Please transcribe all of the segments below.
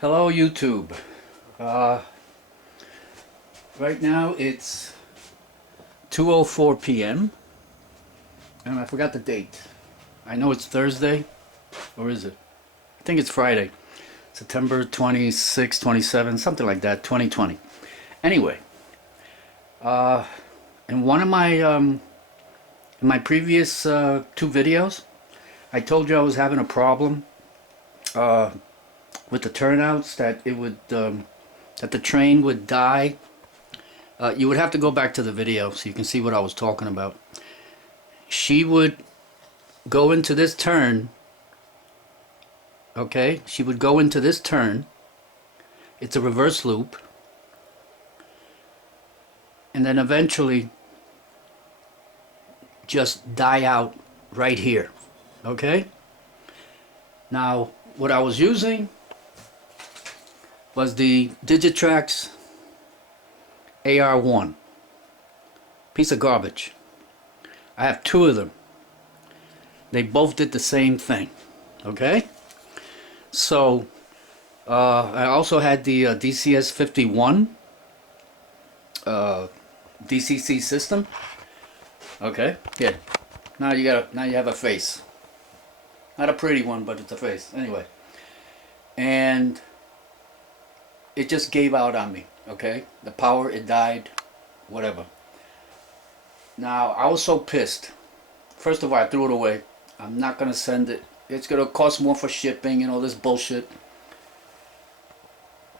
Hello YouTube. Right now it's 2:04 p.m. and I forgot the date. I know it's Thursday, or is it? I think it's Friday. September 26, 27, something like that, 2020. Anyway, in one of my previous two videos, I told you I was having a problem with the turnouts, that it would that the train would die. You would have to go back to the video so you can see what I was talking about. She would go into this turn. Okay, she would go into this turn. It's a reverse loop, and then eventually just die out right here. Okay, now what I was using was the Digitrax AR-1. Piece of garbage. I have two of them. They both did the same thing. Okay? So, I also had the DCS51 DCC system. Okay? Here. Now you have a face. Not a pretty one, but it's a face. Anyway. And it just gave out on me, okay? The power, it died, whatever. Now, I was so pissed. First of all, I threw it away. I'm not going to send it. It's going to cost more for shipping and all this bullshit.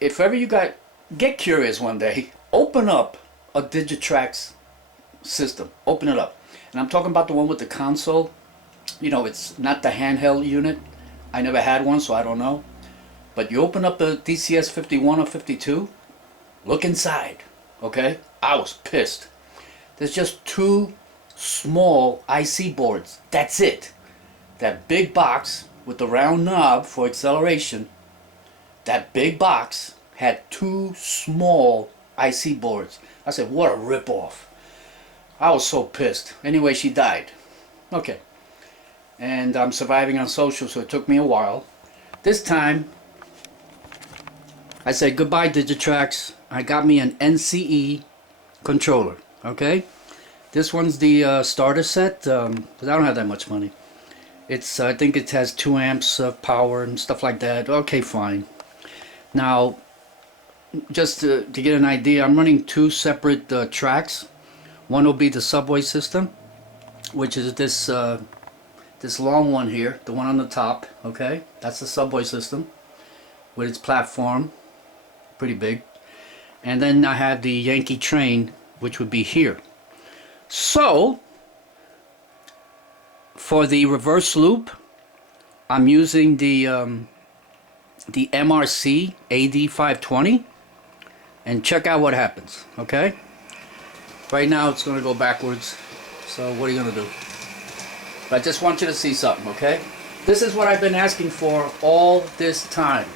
If ever you get curious one day, open up a Digitrax system. Open it up. And I'm talking about the one with the console. You know, it's not the handheld unit. I never had one, so I don't know. But you open up the DCS51 or 52, look inside, okay? I was pissed. There's just two small IC boards. That's it. That big box with the round knob for acceleration, that big box had two small IC boards. I said, what a ripoff. I was so pissed. Anyway, she died. Okay. And I'm surviving on social, so it took me a while. This time, I said goodbye Digitrax. I got me an NCE controller. Okay, this one's the starter set because I don't have that much money. It's I think it has 2 amps of power and stuff like that. Okay, fine. Now, just to get an idea, I'm running two separate tracks. One will be the subway system, which is this this long one here, the one on the top. Okay, that's the subway system with its platform. Pretty big. And then I have the Yankee train, which would be here. So for the reverse loop, I'm using the MRC AD-520, and check out what happens. Okay, right now it's going to go backwards, so what are you going to do? But I just want you to see something. Okay, this is what I've been asking for all this time.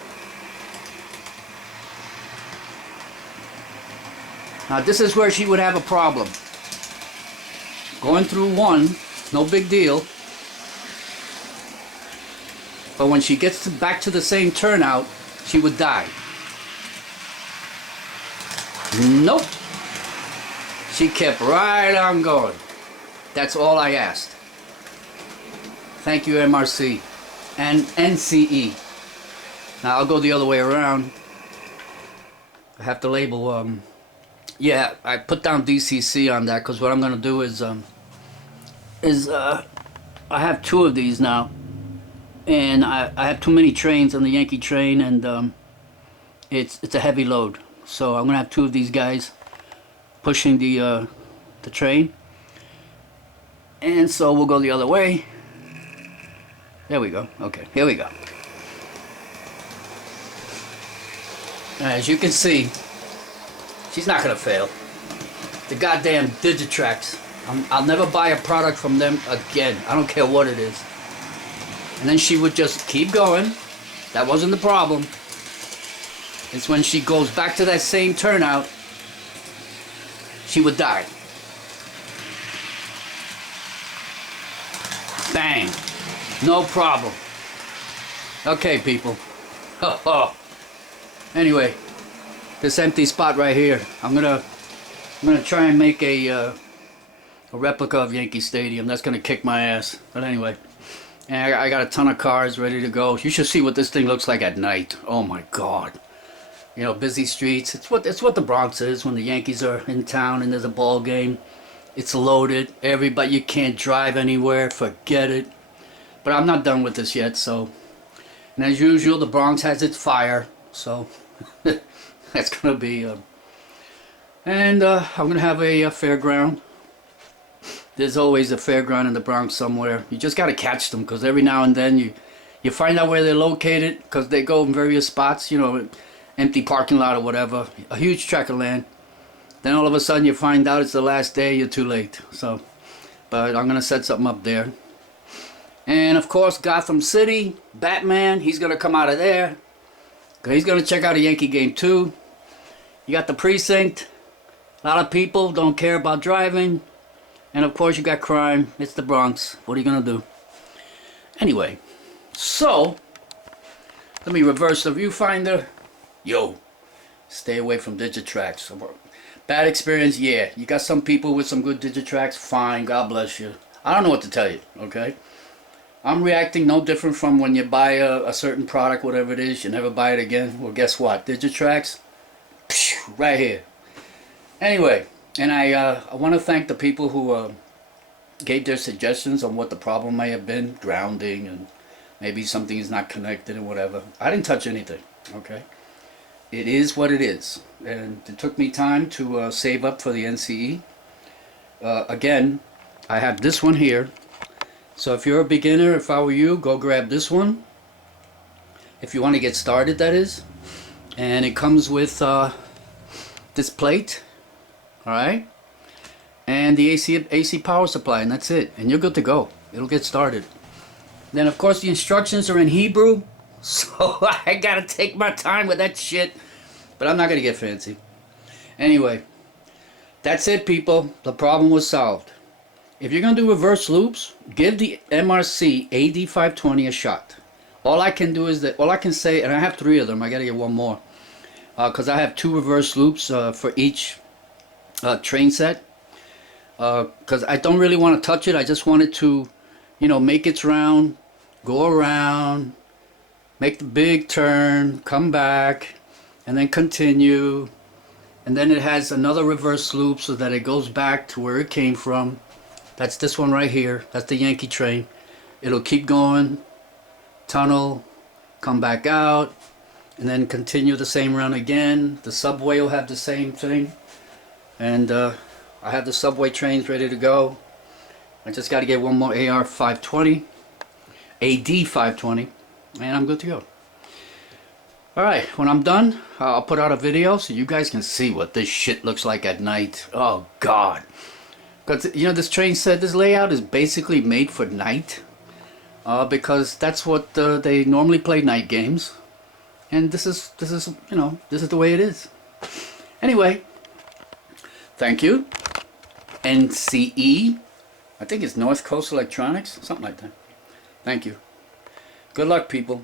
Now this is where she would have a problem. Going through one, no big deal. But when she gets back to the same turnout, she would die. Nope. She kept right on going. That's all I asked. Thank you, MRC and NCE. Now I'll go the other way around. I have to label yeah, I put down DCC on that because what I'm gonna do is I have two of these now, and I have too many trains on the Yankee train, and it's a heavy load, so I'm gonna have two of these guys pushing the train, and so we'll go the other way. There we go. Okay, here we go. As you can see, she's not gonna fail. The goddamn Digitrax. I'll never buy a product from them again. I don't care what it is. And then she would just keep going. That wasn't the problem. It's when she goes back to that same turnout, she would die. Bang. No problem. Okay, people. Anyway, this empty spot right here, I'm gonna try and make a replica of Yankee Stadium. That's gonna kick my ass. But anyway, and I got a ton of cars ready to go. You should see what this thing looks like at night. Oh my God. You know, busy streets. It's what the Bronx is when the Yankees are in town and there's a ball game. It's loaded. Everybody, you can't drive anywhere. Forget it. But I'm not done with this yet. So, and as usual, the Bronx has its fire. So that's gonna be. And I'm gonna have a fairground. There's always a fairground in the Bronx somewhere. You just gotta catch them, because every now and then you find out where they're located, because they go in various spots. You know, empty parking lot or whatever. A huge tract of land. Then all of a sudden you find out it's the last day. You're too late. So, but I'm gonna set something up there. And of course, Gotham City, Batman. He's gonna come out of there. He's gonna check out a Yankee game too. You got the precinct. A lot of people don't care about driving. And of course you got crime. It's the Bronx. What are you gonna do? Anyway, so let me reverse the viewfinder. Yo, stay away from Digitrax. Bad experience, yeah. You got some people with some good Digitrax, fine, God bless you. I don't know what to tell you, okay? I'm reacting no different from when you buy a certain product, whatever it is, you never buy it again. Well, guess what? Digitrax, right here. Anyway, and I want to thank the people who gave their suggestions on what the problem may have been, grounding, and maybe something is not connected and whatever. I didn't touch anything, okay? It is what it is. And it took me time to save up for the NCE. Again, I have this one here. So if you're a beginner, if I were you, go grab this one. If you want to get started, that is. And it comes with this plate. Alright? And the AC power supply, and that's it. And you're good to go. It'll get started. Then of course the instructions are in Hebrew. So I gotta take my time with that shit. But I'm not gonna get fancy. Anyway, that's it, people. The problem was solved. If you're gonna do reverse loops, give the MRC AD-520 a shot. All I can do is that, all I can say, and I have 3 of them. I gotta get one more, because I have 2 reverse loops for each train set. Because I don't really want to touch it. I just want it to, you know, make its round, go around, make the big turn, come back, and then continue. And then it has another reverse loop so that it goes back to where it came from. That's this one right here. That's the Yankee train. It'll keep going, tunnel, come back out, and then continue the same run again. The subway will have the same thing. And I have the subway trains ready to go. I just got to get one more AR-520, AD-520, and I'm good to go. Alright, when I'm done, I'll put out a video so you guys can see what this shit looks like at night. Oh God. Because, you know, this train set, this layout is basically made for night. Because that's what they normally play, night games. And this is, you know, this is the way it is. Anyway, thank you. NCE, I think it's North Coast Electronics, something like that. Thank you. Good luck, people.